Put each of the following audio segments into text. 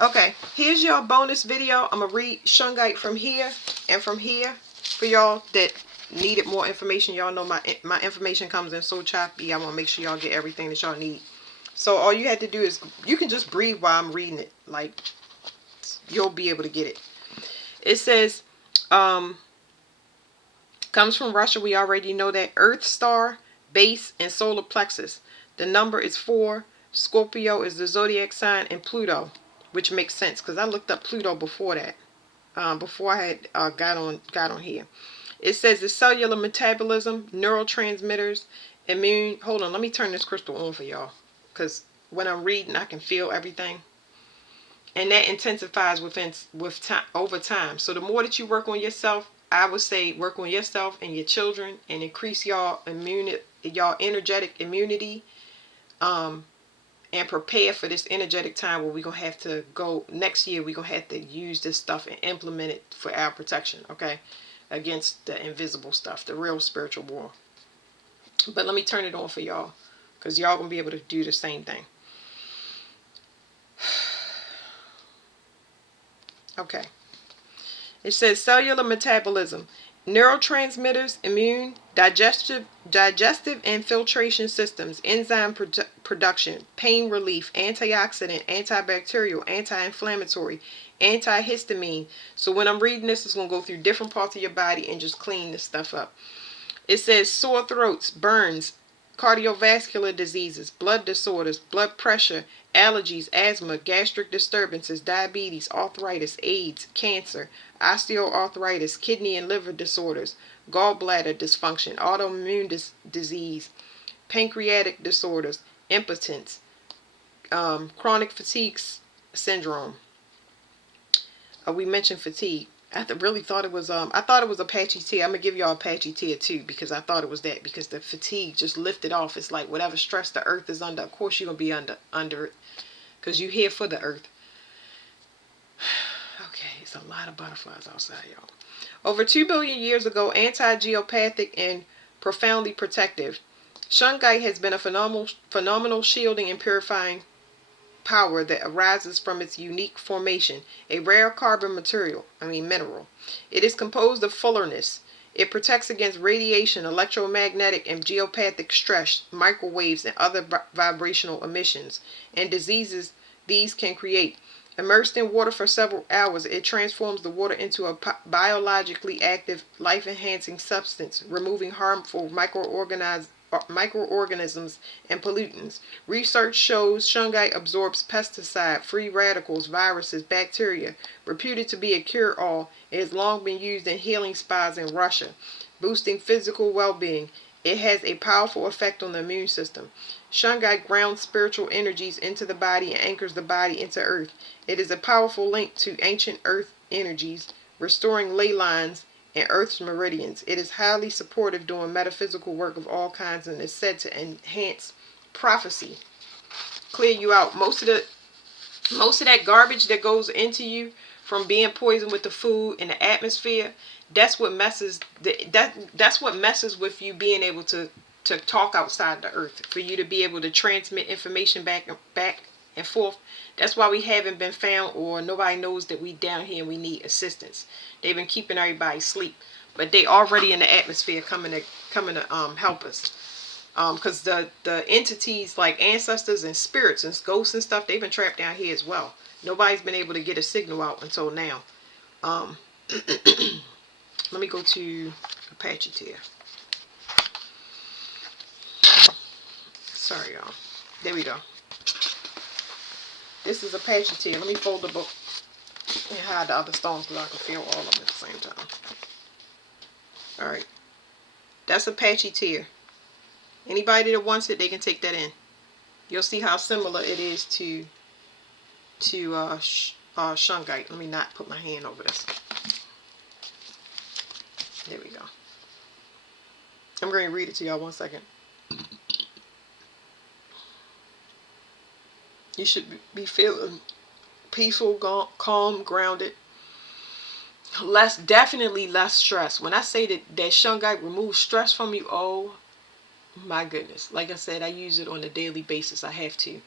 Okay, here's your bonus video. I'm gonna read Shungite from here and from here for y'all that needed more information. Y'all know my information comes in so choppy. I want to make sure y'all get everything that y'all need. So all you had to do is, you can just breathe while I'm reading it. Like, you'll be able to get it. It says, comes from Russia. We already know that. Earth star, base, and solar plexus. The number is 4. Scorpio is the zodiac sign, and Pluto, which makes sense because I looked up Pluto before that. Before I had got on here. It says the cellular metabolism, neurotransmitters, immune. Hold on, let me turn this crystal on for y'all, because when I'm reading, I can feel everything, and that intensifies with time, over time. So the more that you work on yourself, I would say work on yourself and your children, and increase y'all energetic immunity, and prepare for this energetic time where we're gonna have to go next year. We're gonna have to use this stuff and implement it for our protection, okay, against the invisible stuff, the real spiritual war. But let me turn it on for y'all, because y'all gonna be able to do the same thing. Okay. It says cellular metabolism, neurotransmitters, immune, digestive and filtration systems, enzyme production, pain relief, antioxidant, antibacterial, anti-inflammatory, antihistamine. So when I'm reading this, it's going to go through different parts of your body and just clean this stuff up. It says sore throats, burns, cardiovascular diseases, blood disorders, blood pressure, allergies, asthma, gastric disturbances, diabetes, arthritis, AIDS, cancer, osteoarthritis, kidney and liver disorders, gallbladder dysfunction, autoimmune disease, pancreatic disorders, impotence, chronic fatigue syndrome. We mentioned fatigue. I really thought it was I thought it was Apache tea. I'm gonna give y'all Apache tea too, because I thought it was that, because the fatigue just lifted off. It's like whatever stress the earth is under, of course you're gonna be under it, because you're here for the earth. Okay, it's a lot of butterflies outside, y'all. Over 2 billion years ago, anti-geopathic and profoundly protective, Shungite has been a phenomenal shielding and purifying power that arises from its unique formation, a rare carbon mineral. It is composed of fullerness. It protects against radiation, electromagnetic and geopathic stress, microwaves, and other vibrational emissions, and diseases these can create. Immersed in water for several hours, it transforms the water into a biologically active, life-enhancing substance, removing harmful microorganisms and pollutants. Research shows Shungite absorbs pesticide, free radicals, viruses, bacteria. Reputed to be a cure-all, it has long been used in healing spas in Russia, boosting physical well-being. It has a powerful effect on the immune system. Shungite grounds spiritual energies into the body and anchors the body into earth. It is a powerful link to ancient earth energies, restoring ley lines and Earth's meridians. It is highly supportive doing metaphysical work of all kinds, and is said to enhance prophecy, clear you out. Most of that garbage that goes into you from being poisoned with the food and the atmosphere, that's what messes that's what messes with you being able to talk outside the earth, for you to be able to transmit information back and forth. That's why we haven't been found, or nobody knows that we down here and we need assistance. They've been keeping everybody asleep, but they already in the atmosphere coming to help us. Because the entities like ancestors and spirits and ghosts and stuff, they've been trapped down here as well. Nobody's been able to get a signal out until now. Let me go to Apache tier. Sorry, y'all. There we go. This is Apache tier. Let me fold the book and hide the other stones so I can feel all of them at the same time. Alright. That's Apache tier. Anybody that wants it, they can take that in. You'll see how similar it is to Shungite. Let me not put my hand over this. There we go. I'm going to read it to y'all 1 second. You should be feeling peaceful, calm, grounded. Definitely less stress. When I say that Shungite removes stress from you, oh my goodness. Like I said, I use it on a daily basis. I have to.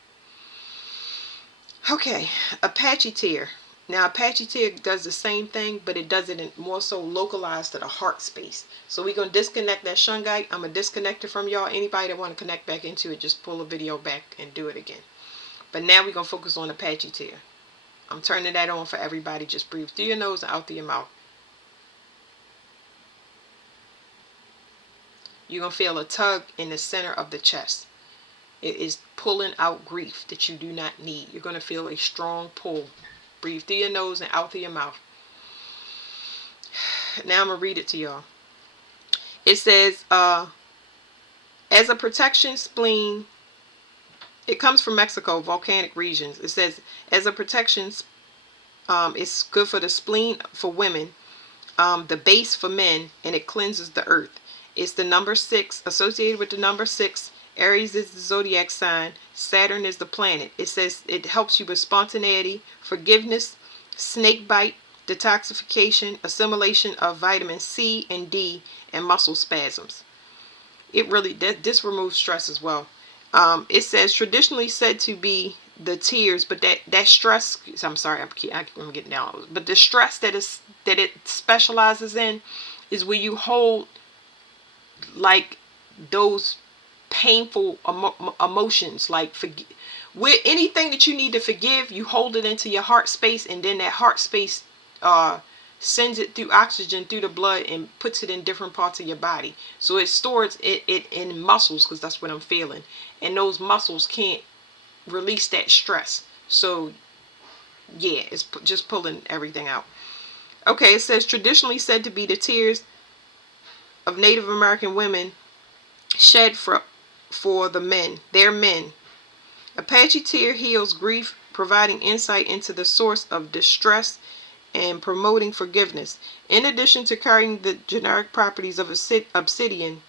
Okay, Apache tear. Now Apache tear does the same thing, but it does it in more so localized to the heart space. So we're going to disconnect that Shungite. I'm going to disconnect it from y'all. Anybody that want to connect back into it, just pull the video back and do it again. But now we're going to focus on Apache tear. I'm turning that on for everybody. Just breathe through your nose and out through your mouth. You're going to feel a tug in the center of the chest. It is pulling out grief that you do not need. You're going to feel a strong pull. Breathe through your nose and out through your mouth. Now I'm going to read it to y'all. It says, as a protection spleen, it comes from Mexico, volcanic regions. It says, as a protection, it's good for the spleen for women, the base for men, and it cleanses the earth. It's the number 6, associated with the number 6. Aries is the zodiac sign. Saturn is the planet. It says it helps you with spontaneity, forgiveness, snake bite, detoxification, assimilation of vitamin C and D, and muscle spasms. It really, this removes stress as well. It says traditionally said to be the tears, but that stress, I'm sorry, I'm getting down, but the stress that it specializes in is where you hold like those painful emotions, like with anything that you need to forgive, you hold it into your heart space, and then that heart space sends it through oxygen through the blood and puts it in different parts of your body. So it stores it in muscles, because that's what I'm feeling, and those muscles can't release that stress. So yeah, it's just pulling everything out. Okay, it says traditionally said to be the tears of Native American women shed for their men. Apache tear heals grief, providing insight into the source of distress and promoting forgiveness. In addition to carrying the generic properties of obsidian,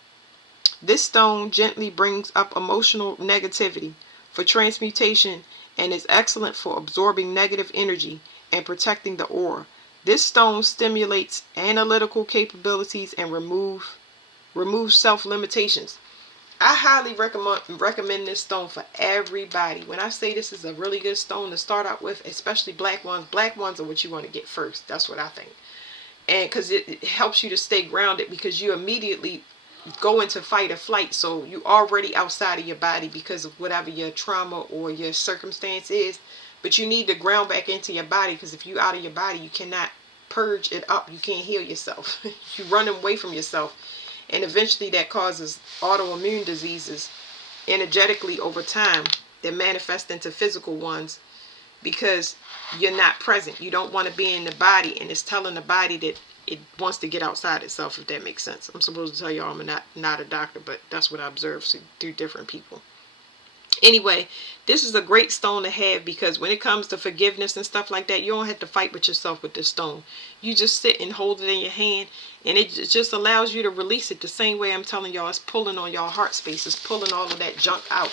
this stone gently brings up emotional negativity for transmutation and is excellent for absorbing negative energy and protecting the aura. This stone stimulates analytical capabilities and removes self-limitations. I highly recommend this stone for everybody. When I say this is a really good stone to start out with, especially black ones are what you want to get first. That's what I think. And because it helps you to stay grounded, because you immediately go into fight or flight. So you already outside of your body because of whatever your trauma or your circumstance is. But you need to ground back into your body, because if you're out of your body, you cannot purge it up. You can't heal yourself. You're running away from yourself. And eventually that causes autoimmune diseases energetically over time that manifest into physical ones, because you're not present. You don't want to be in the body, and it's telling the body that it wants to get outside itself, if that makes sense. I'm supposed to tell y'all I'm not a doctor, but that's what I observe through different people. Anyway, this is a great stone to have, because when it comes to forgiveness and stuff like that, you don't have to fight with yourself with this stone. You just sit and hold it in your hand, and it just allows you to release it the same way I'm telling y'all. It's pulling on y'all heart space. It's pulling all of that junk out.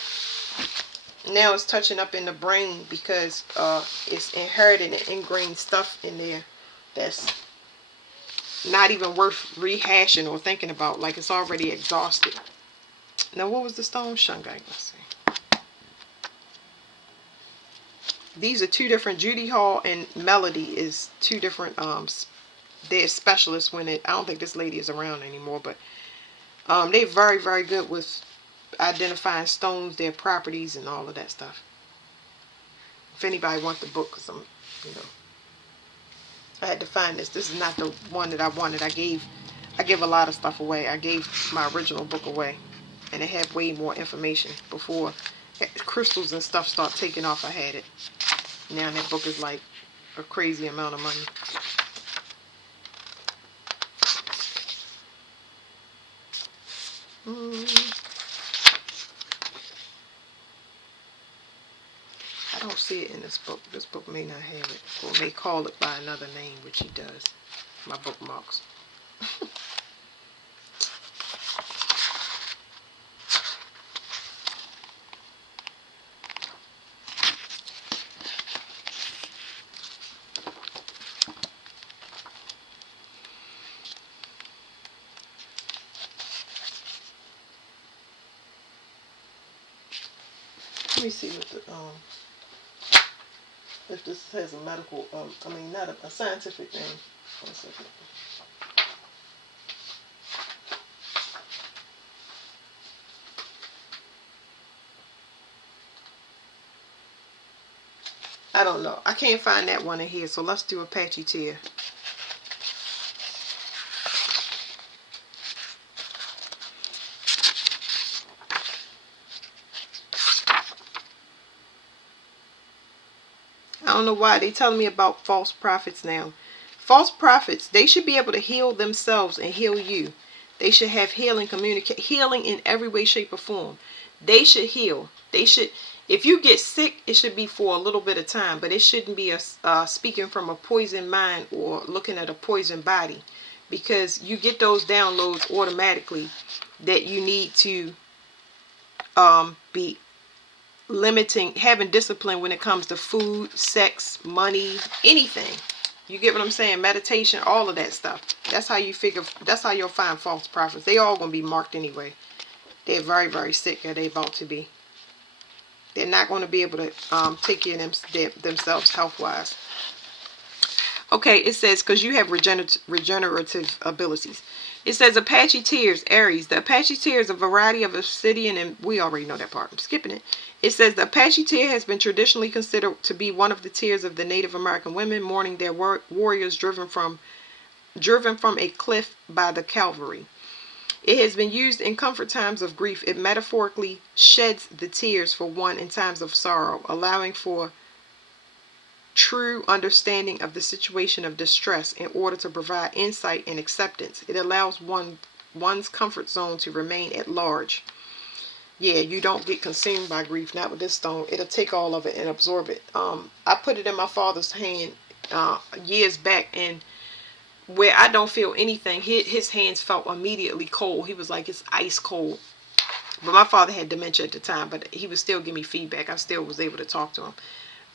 Now it's touching up in the brain, because it's inherited and ingrained stuff in there that's not even worth rehashing or thinking about. Like, it's already exhausted. Now, what was the stone? Shungite. Let's see. These are two different. Judy Hall and Melody is two different. They're specialists when it. I don't think this lady is around anymore, but they're very, very good with identifying stones, their properties, and all of that stuff. If anybody wants the book, because I had to find this. This is not the one that I wanted. I give a lot of stuff away. I gave my original book away, and it had way more information before crystals and stuff start taking off. I had it. Now that book is like a crazy amount of money. I don't see it in this book. This book may not have it, or may call it by another name, which he does. My bookmarks. Let me see what the if this has a medical, I mean, not a scientific name. 1 second. I don't know. I can't find that one in here, so let's do Apache tear. I don't know why they telling me about false prophets now. False prophets, they should be able to heal themselves and heal you. They should have healing, communicate healing in every way, shape, or form. They should heal. They should. If you get sick, it should be for a little bit of time, but it shouldn't be a speaking from a poisoned mind or looking at a poisoned body, because you get those downloads automatically that you need to be limiting, having discipline when it comes to food, sex, money, anything. You get what I'm saying? Meditation, all of that stuff. That's how you figure, that's how you'll find false prophets. They all going to be marked anyway. They're very, very sick, or they about to be. They're not going to be able to take care of themselves health-wise. Okay, it says, because you have regenerative abilities. It says Apache tears, Aries. The Apache tear is a variety of obsidian, and we already know that part. I'm skipping it. It says the Apache tear has been traditionally considered to be one of the tears of the Native American women mourning their warriors driven from a cliff by the cavalry. It has been used in comfort times of grief. It metaphorically sheds the tears for one in times of sorrow, allowing for true understanding of the situation of distress in order to provide insight and acceptance. It allows one's comfort zone to remain at large. Yeah, you don't get consumed by grief. Not with this stone. It'll take all of it and absorb it. I put it in my father's hand years back, and where I don't feel anything, his hands felt immediately cold. He was like, it's ice cold. But my father had dementia at the time, but he would still give me feedback. I still was able to talk to him.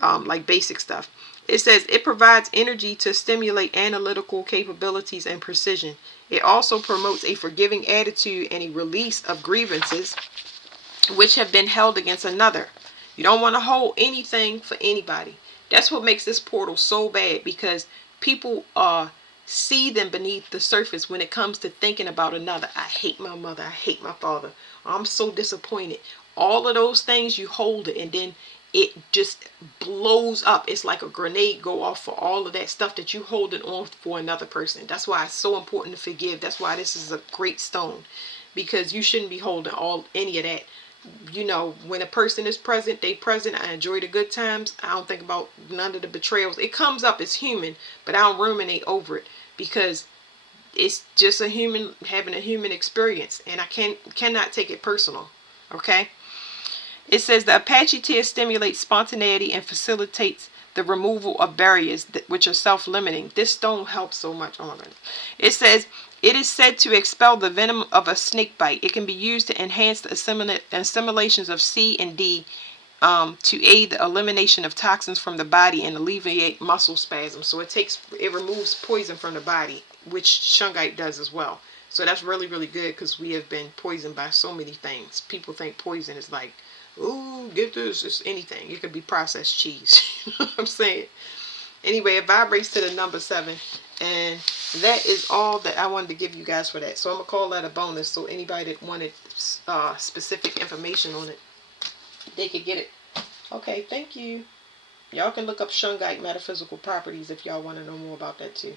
Like basic stuff. It says it provides energy to stimulate analytical capabilities and precision. It also promotes a forgiving attitude and a release of grievances which have been held against another. You don't want to hold anything for anybody. That's what makes this portal so bad, because people see them beneath the surface when it comes to thinking about another. I hate my mother. I hate my father. I'm so disappointed. All of those things, you hold it, and then it just blows up. It's like a grenade go off for all of that stuff that you holding on for another person. That's why it's so important to forgive. That's why this is a great stone, because you shouldn't be holding any of that. You know, when a person is present, they present. I enjoy the good times. I don't think about none of the betrayals. It comes up as human, but I don't ruminate over it, because it's just a human having a human experience, and I cannot take it personal. Okay. It says the Apache tear stimulates spontaneity and facilitates the removal of barriers which are self-limiting. This stone helps so much. Oh my goodness. It says it is said to expel the venom of a snake bite. It can be used to enhance the assimilations of C and D, to aid the elimination of toxins from the body and alleviate muscle spasms. So it removes poison from the body, which Shungite does as well. So that's really, really good, because we have been poisoned by so many things. People think poison is like, ooh, get this. It's anything. It could be processed cheese. You know what I'm saying? Anyway, it vibrates to the number 7. And that is all that I wanted to give you guys for that. So I'm going to call that a bonus. So anybody that wanted specific information on it, they could get it. Okay, thank you. Y'all can look up Shungite metaphysical properties if y'all want to know more about that too.